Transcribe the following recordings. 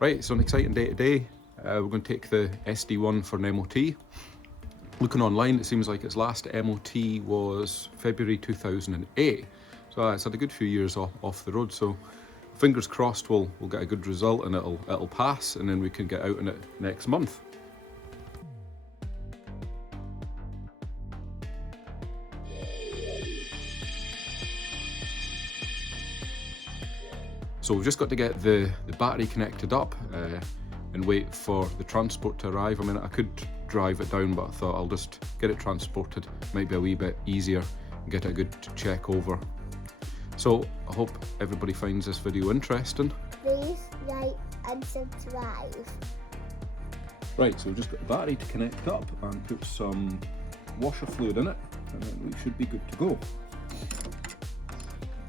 Right, it's an exciting day today. We're going to take the SD1 for an MOT. Looking online, it seems like its last MOT was February 2008. So it's had a good few years off the road. So fingers crossed we'll get a good result and it'll pass, and then we can get out in it next month. So we've just got to get the battery connected up and wait for the transport to arrive. I mean, I could drive it down, but I thought I'll just get it transported. Might be a wee bit easier and get a good check over. So I hope everybody finds this video interesting. Please like and subscribe. Right, so we've just got the battery to connect up and put some washer fluid in it, and then we should be good to go.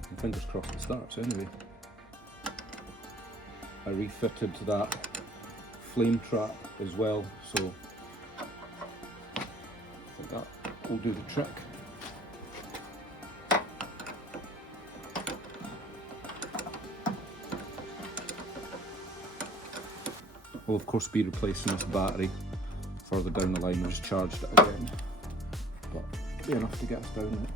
And fingers crossed it starts anyway. I refitted that flame trap as well, so I think that will do the trick. We'll of course be replacing this battery further down the line. I just charged it again, but it'll be enough to get us down there.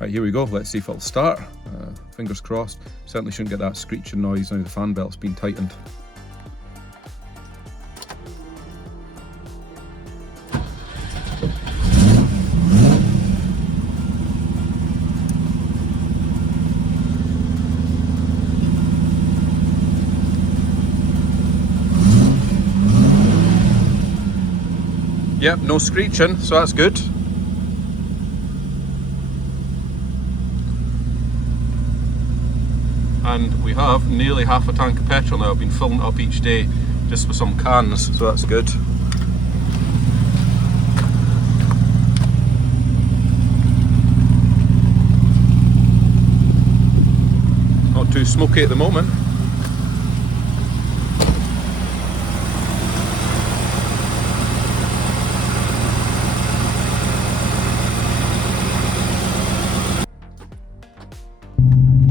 Right, here we go, let's see if it'll start. Fingers crossed. Certainly shouldn't get that screeching noise now the fan belt's been tightened. Yep, no screeching, so that's good. And we have nearly half a tank of petrol now. I've been filling it up each day just with some cans, so that's good. Not too smoky at the moment.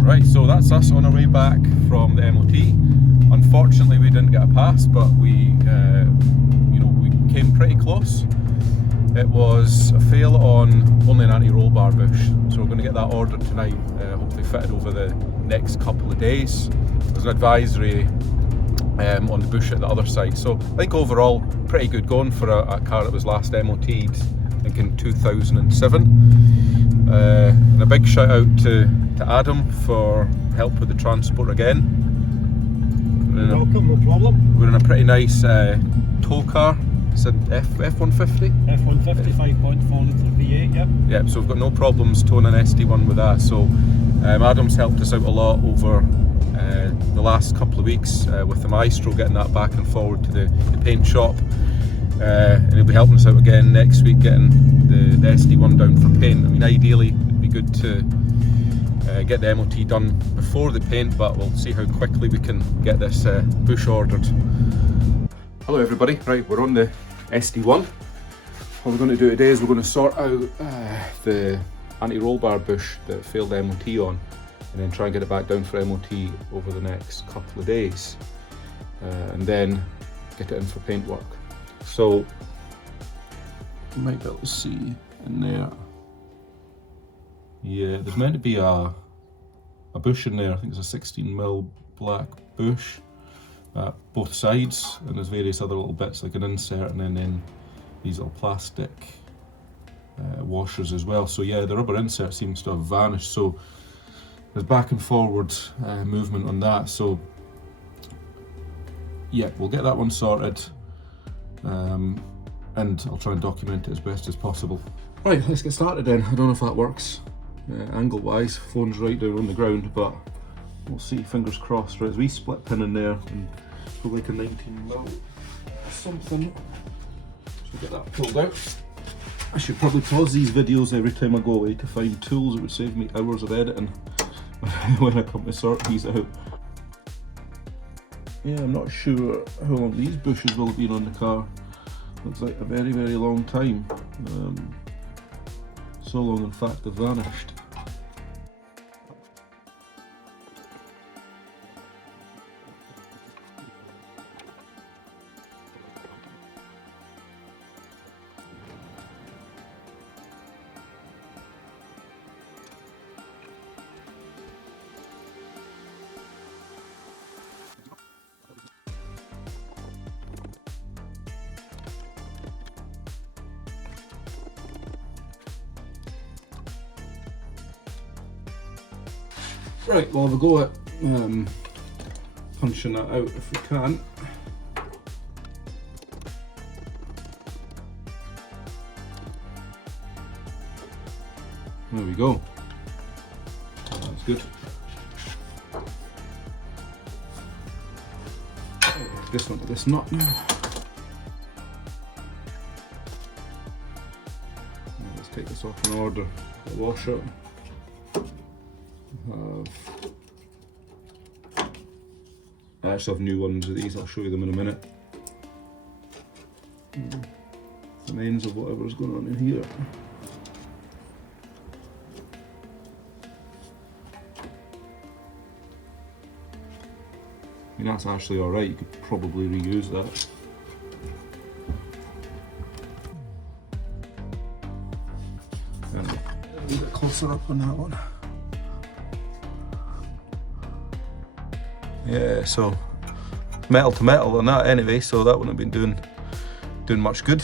Right, so that's us on our way back from the MOT. Unfortunately, we didn't get a pass, but we came pretty close. It was a fail on only an anti-roll bar bush, so we're going to get that ordered tonight, hopefully fitted over the next couple of days. There's an advisory on the bush at the other side, so I think overall pretty good going for a car that was last MOT'd, I think in 2007. And a big shout out to Adam for help with the transport again. Welcome, no problem. We're in a pretty nice tow car. It's an F150? F150 5.4 litre V8, yep. Yep, so we've got no problems towing an SD1 with that. So Adam's helped us out a lot over the last couple of weeks with the Maestro, getting that back and forward to the paint shop. And he'll be helping us out again next week, getting the SD1 down for paint. I mean, ideally it'd be good to get the MOT done before the paint, but we'll see how quickly we can get this bush ordered. Hello everybody, right, we're on the SD1. What we're going to do today is we're going to sort out the anti-roll bar bush that failed the MOT on, and then try and get it back down for MOT over the next couple of days, and then get it in for paint work. So you might be able to see in there, yeah, there's meant to be a bush in there. I think it's a 16mm black bush at both sides, and there's various other little bits like an insert, and then these little plastic washers as well. So yeah, the rubber insert seems to have vanished, so there's back and forward movement on that. So yeah, we'll get that one sorted, and I'll try and document it as best as possible. Right, let's get started then. I don't know if that works angle wise, phone's right down on the ground, but we'll see, fingers crossed. Right, there's a wee split pin in there and probably like a 19mm something, so get that pulled out. I should probably pause these videos every time I go away to find tools. It would save me hours of editing when I come to sort these out. Yeah, I'm not sure how long these bushes will have been on the car. Looks like a very, very long time. So long, in fact, they've vanished. Right, well, we'll go at punching that out if we can. There we go. That's good. This one to this nut now. Let's take this off in order. The washer. I actually have new ones of these, I'll show you them in a minute. The mains of whatever's going on in here. I mean, that's actually alright, you could probably reuse that. A little bit closer up on that one. Yeah, so metal to metal on that anyway, so that wouldn't have been doing much good.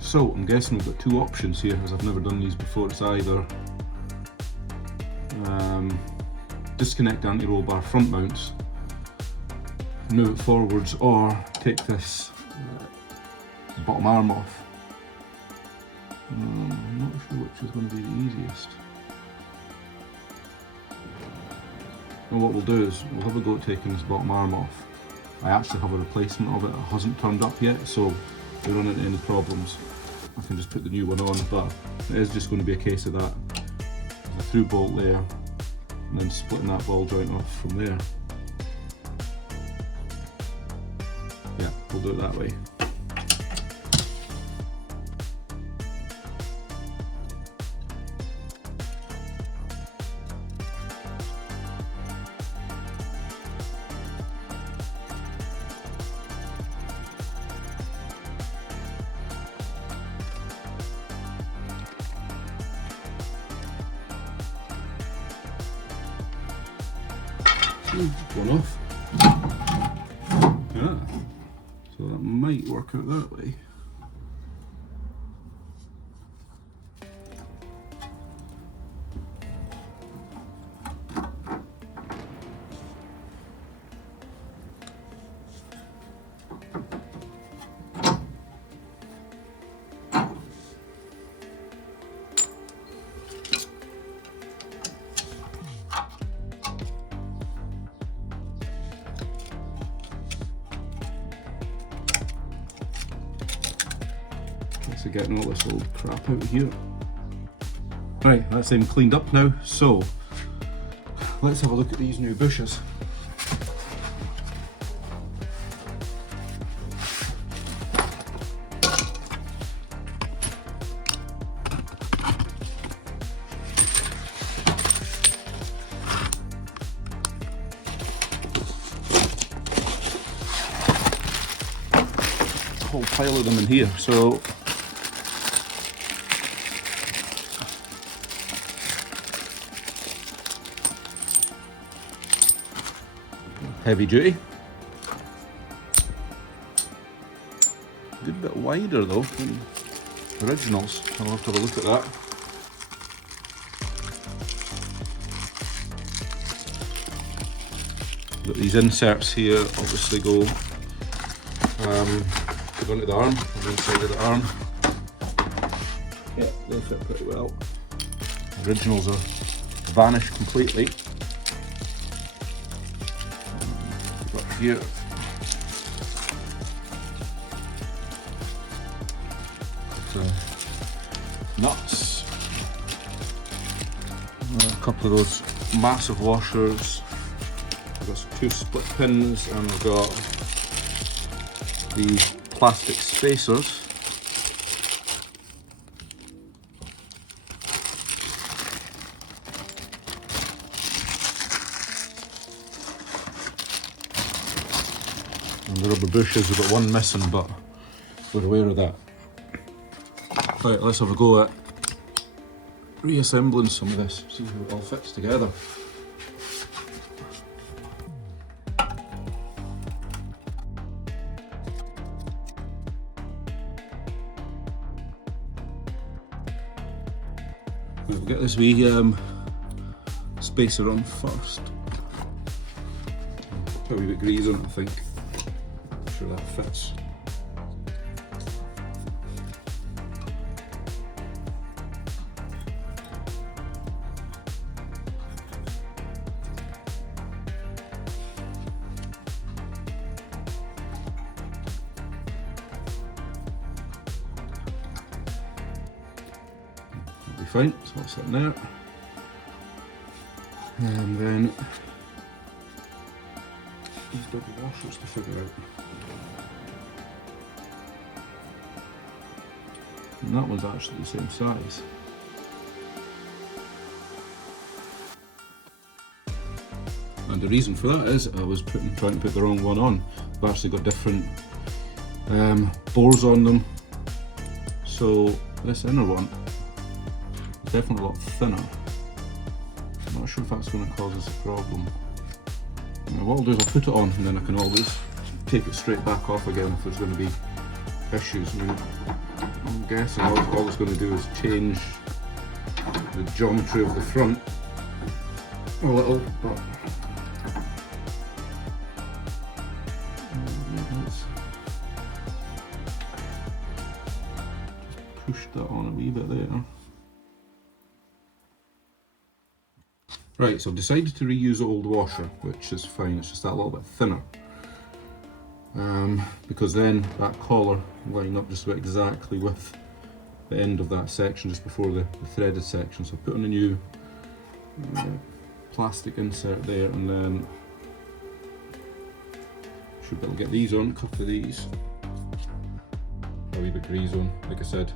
So I'm guessing we've got two options here, as I've never done these before. It's either disconnect the anti-roll bar front mounts, move it forwards, or take this bottom arm off. I'm not sure which is going to be the easiest. And what we'll do is we'll have a go at taking this bottom arm off. I actually have a replacement of it that hasn't turned up yet, so if we run into any problems I can just put the new one on, but it is just going to be a case of that. There's a through bolt there, and then splitting that ball joint off from there. Yeah, we'll do it that way. One off. Yeah. So that might work out that way. So getting all this old crap out of here. Right, that's them cleaned up now, so let's have a look at these new bushes. A whole pile of them in here, so heavy duty. Good bit wider though than originals. I'll have to have a look at that. Got these inserts here, obviously go onto the arm, on the inside of the arm. Yeah, they fit pretty well. Originals are vanished completely. Here. Nuts. A couple of those massive washers. We've got 2 split pins, and we've got the plastic spacers. And the rubber bushes, we've got one missing, but we're aware of that. Right, let's have a go at reassembling some of this, see how it all fits together. We'll get this wee spacer on first. Put a wee bit of grease on it, I think. Make sure that fits. Fine, so that's sitting there. And then these double washers to figure out. And that one's actually the same size. And the reason for that is I was trying to put the wrong one on. I've actually got different bores on them. So this inner one, definitely a lot thinner. I'm not sure if that's going to cause us a problem. Now what I'll do is I'll put it on, and then I can always take it straight back off again if there's going to be issues. I mean, I'm guessing all it's going to do is change the geometry of the front a little, but let's just push that on a wee bit there. Right, so I've decided to reuse the old washer, which is fine, it's just that little bit thinner. Because then that collar will line up just about exactly with the end of that section, just before the threaded section. So I've put on a new plastic insert there, and then should be able to get these on, a couple of these. A wee bit of grease on, like I said.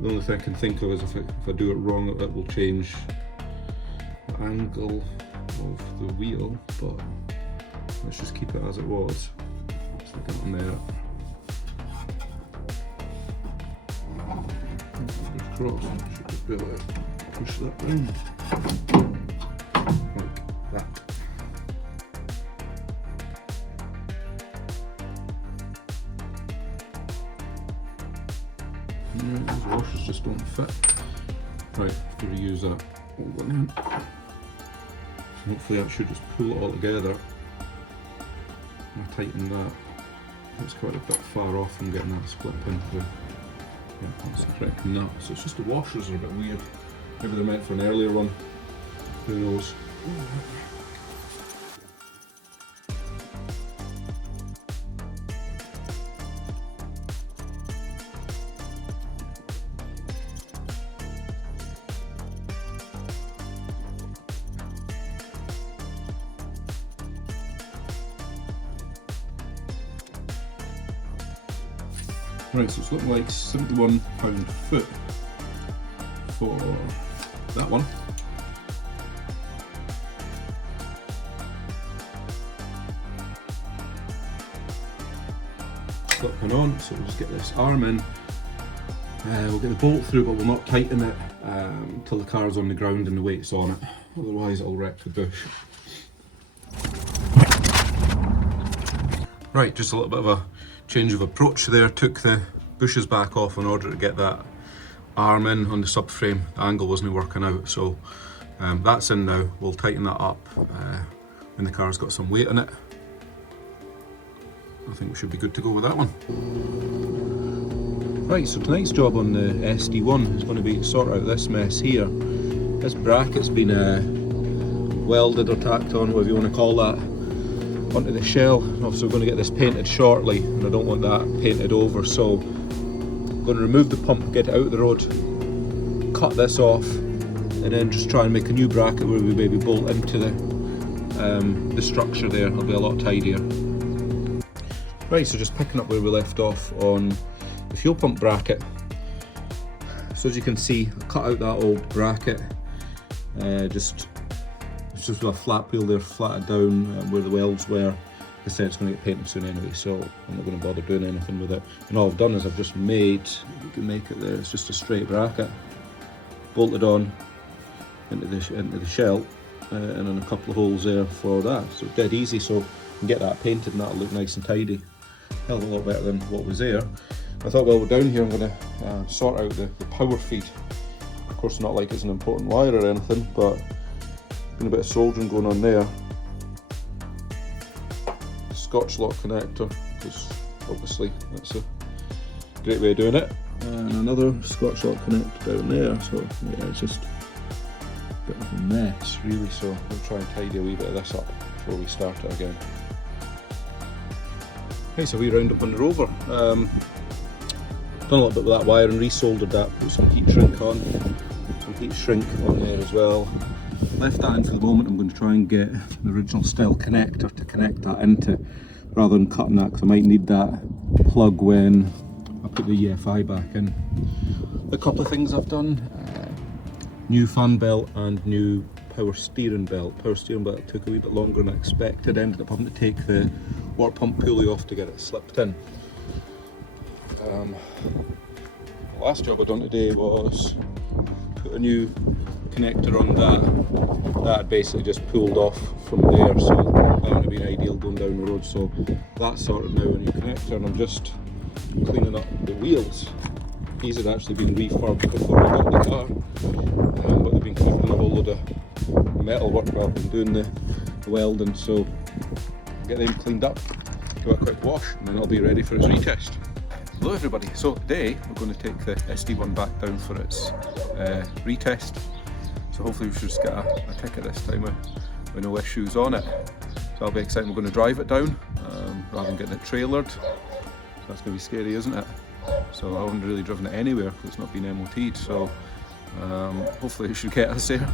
The only thing I can think of is if I do it wrong, it will change angle of the wheel, but let's just keep it as it was. So get on there. Cross. Should be able to push that down like that. Yeah, these washers just don't fit. Right, have to reuse that old one in. Hopefully that should just pull it all together. I'll tighten that. It's quite a bit far off from getting that split pin through. Yeah, that's the correct nut. So it's just the washers are a bit weird. Maybe they're meant for an earlier one. Who knows? Right, so it's looking like £71 a foot for that one. Clipping on, so we'll just get this arm in. We'll get the bolt through, but we'll not tighten it until the car's on the ground and the weight's on it. Otherwise it'll wreck the bush. Right, just a little bit of a change of approach there. Took the bushes back off in order to get that arm in on the subframe. The angle wasn't working out, so that's in now. We'll tighten that up when the car's got some weight in it. I think we should be good to go with that one. Right, so tonight's job on the SD1 is going to be to sort out this mess here. This bracket's been welded or tacked on, whatever you want to call that, onto the shell. Obviously we're going to get this painted shortly, and I don't want that painted over, so I'm going to remove the pump, get it out of the road, cut this off, and then just try and make a new bracket where we maybe bolt into the structure there. It'll be a lot tidier. Right, so just picking up where we left off on the fuel pump bracket. So as you can see, I cut out that old bracket, it's just with a flat wheel there, flatted down where the welds were. Like I said, it's going to get painted soon anyway, so I'm not going to bother doing anything with it. And all I've done is I've just made, you can make it there, it's just a straight bracket, bolted on into the shell, and then a couple of holes there for that. So dead easy, so you can get that painted and that'll look nice and tidy. Hell of a lot better than what was there. I thought, well, we're down here, I'm going to sort out the power feed. Of course, not like it's an important wire or anything, but been a bit of soldering going on there. Scotch lock connector, because obviously that's a great way of doing it. And another Scotch lock connector down there, so yeah, it's just a bit of a mess really, so we'll try and tidy a wee bit of this up before we start it again. Okay, so we round up on the Rover. Done a little bit with that wire and resoldered that, put some heat shrink on there as well. Left that in for the moment. I'm going to try and get the original style connector to connect that into, rather than cutting that, because I might need that plug when I put the EFI back in. A couple of things I've done, new fan belt and new power steering belt. Power steering belt took a wee bit longer than I expected, ended up having to take the water pump pulley off to get it slipped in. The last job I done today was put a new connector on that had basically just pulled off from there, so that would have been ideal going down the road. So that's sorted now, a new connector, and I'm just cleaning up the wheels. These had actually been refurbed before I got the car, but they've been covered in a whole load of metal work while I've been doing the welding, so I'll get them cleaned up, give it a quick wash, and then I'll be ready for its retest. Hello everybody, so today we're going to take the SD1 back down for its retest. So hopefully we should just get a ticket this time with no issues on it. So that'll be exciting. We're going to drive it down rather than getting it trailered. That's going to be scary, isn't it? So I haven't really driven it anywhere because it's not been MOT'd. So hopefully it should get us there.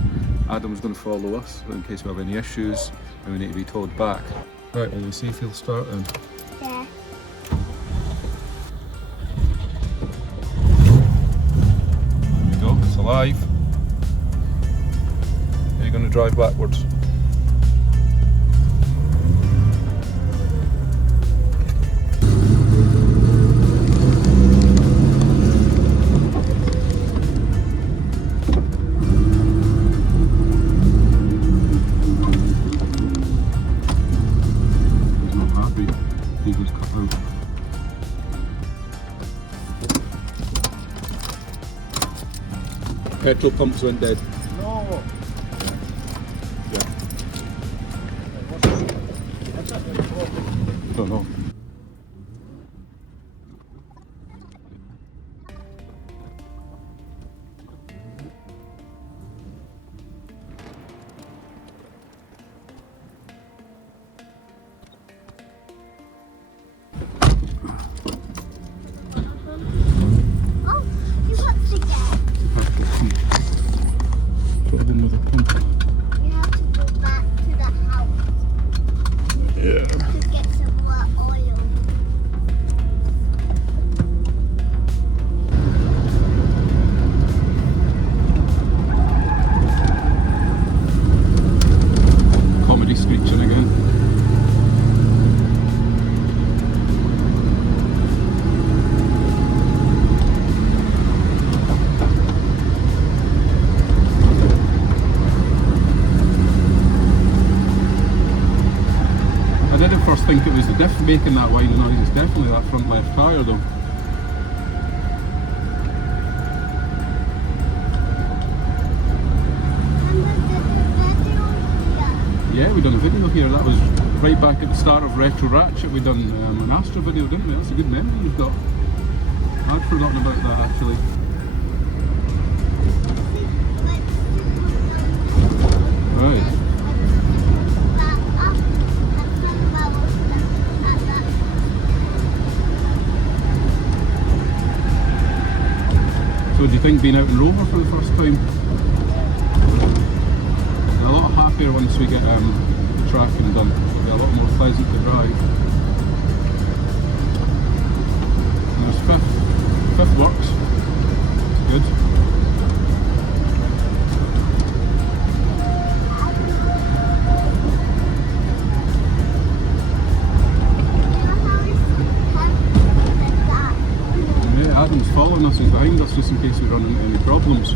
Adam's going to follow us in case we have any issues and we need to be towed back. Right, well, we'll see if he'll start then. Yeah. There we go, it's alive. You're going to drive backwards. He's not happy. He was cut out. Petrol pumps went dead. No. Don't know. Oh, you want to get? Problem with a pump. You have to go back to the house Yeah. to get some more oil. Comedy screeching again. I did at first think it was the diff making that whining noise. It's definitely that front left tyre though. Yeah, we done a video here. That was right back at the start of Retro Ratchet. We done an Astra video, didn't we? That's a good memory you've got. I'd forgotten about that actually. Right. So do you think being out in Rover for the first time? hemisphere once we get the tracking done. It'll be a lot more pleasant to drive. And there's fifth works. Good. Yeah, Adam's following us, he's behind us just in case we run into any problems.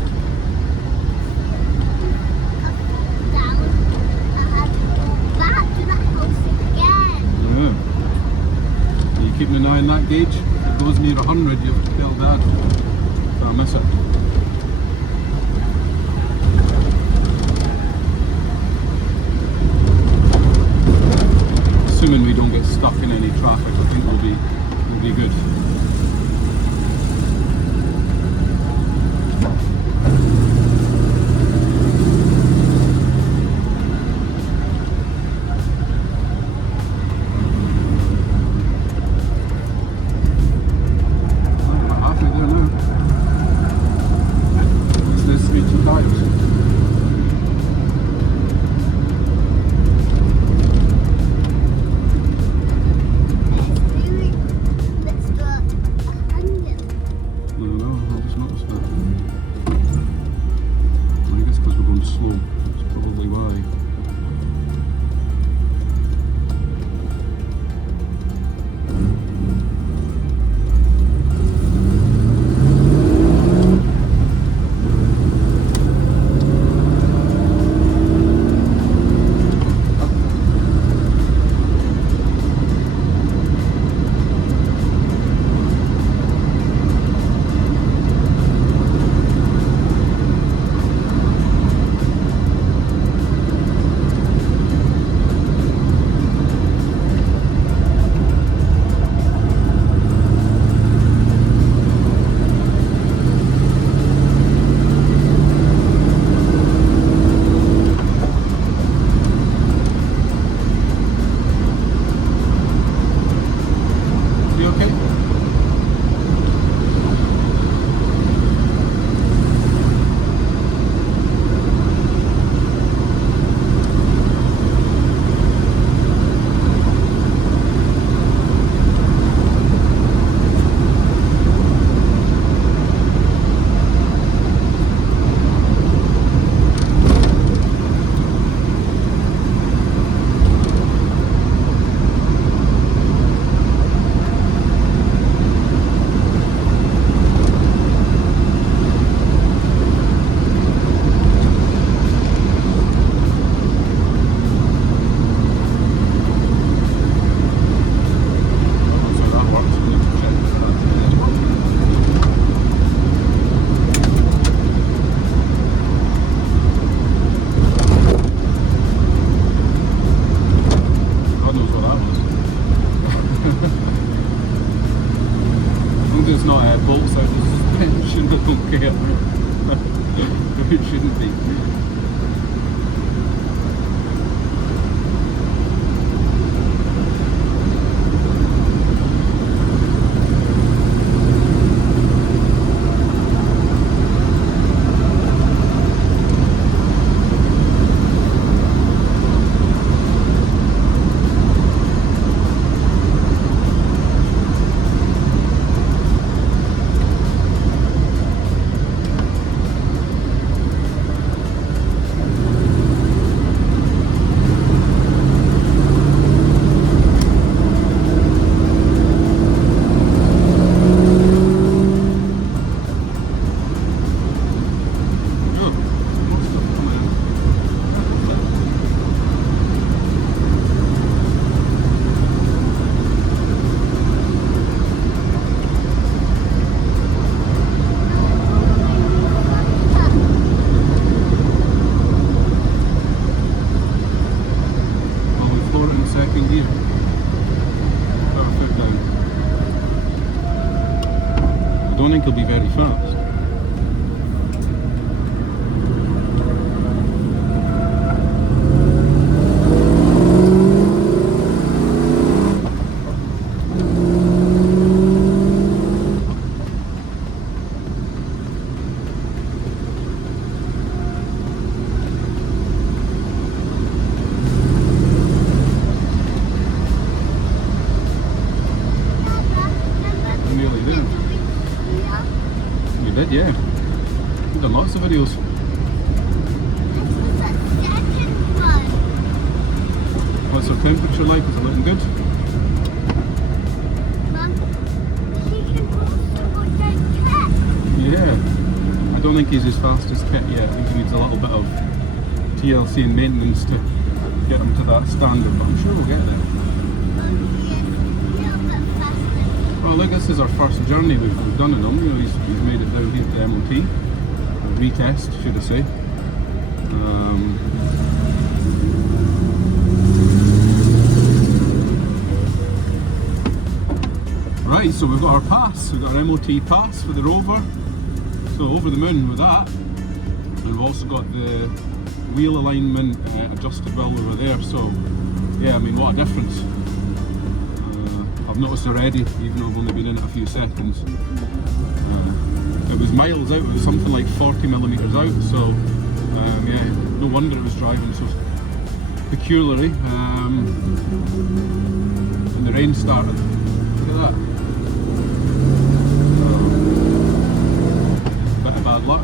Keeping an eye on that gauge. If it goes near 100, you'll tell Dad. Can't miss it. Assuming we don't get stuck in any traffic, I think we'll be good. bolts out of the suspension, I don't care. It shouldn't be. Second gear. Perfect down. I don't think he'll be very fast. What's our temperature like? Is it looking good? Mum, she can also go down cat. Yeah. I don't think he's as fast as Kit yet. I think he needs a little bit of TLC and maintenance to get him to that standard, but I'm sure we'll get there. Well, look, this is our first journey we've done in him. You know, he's made it down here to MOT, retest, should I say. Right, so we've got our pass. We've got our MOT pass for the Rover. So over the moon with that, and we've also got the wheel alignment adjusted well over there. So yeah, I mean, what a difference. I've noticed already, even though I've only been in it a few seconds. It was miles out, it was something like 40 millimetres out, so yeah, no wonder it was driving so peculiarly. And the rain started, look at that. Bit of bad luck.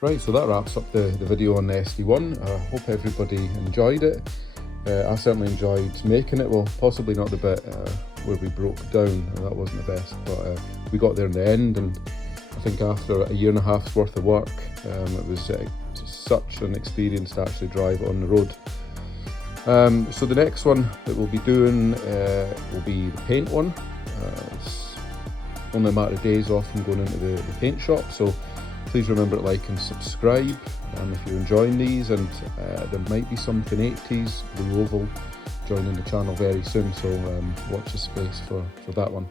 Right, so that wraps up the video on the SD1. I hope everybody enjoyed it. I certainly enjoyed making it. Well, possibly not the bit where we broke down, that wasn't the best, but we got there in the end, and I think after a year and a half's worth of work, it was such an experience to actually drive it on the road. So the next one that we'll be doing will be the paint one. It's only a matter of days off from going into the paint shop, so please remember to like and subscribe if you're enjoying these, and there might be something 80s, the Rover, joining the channel very soon, so watch the space for that one.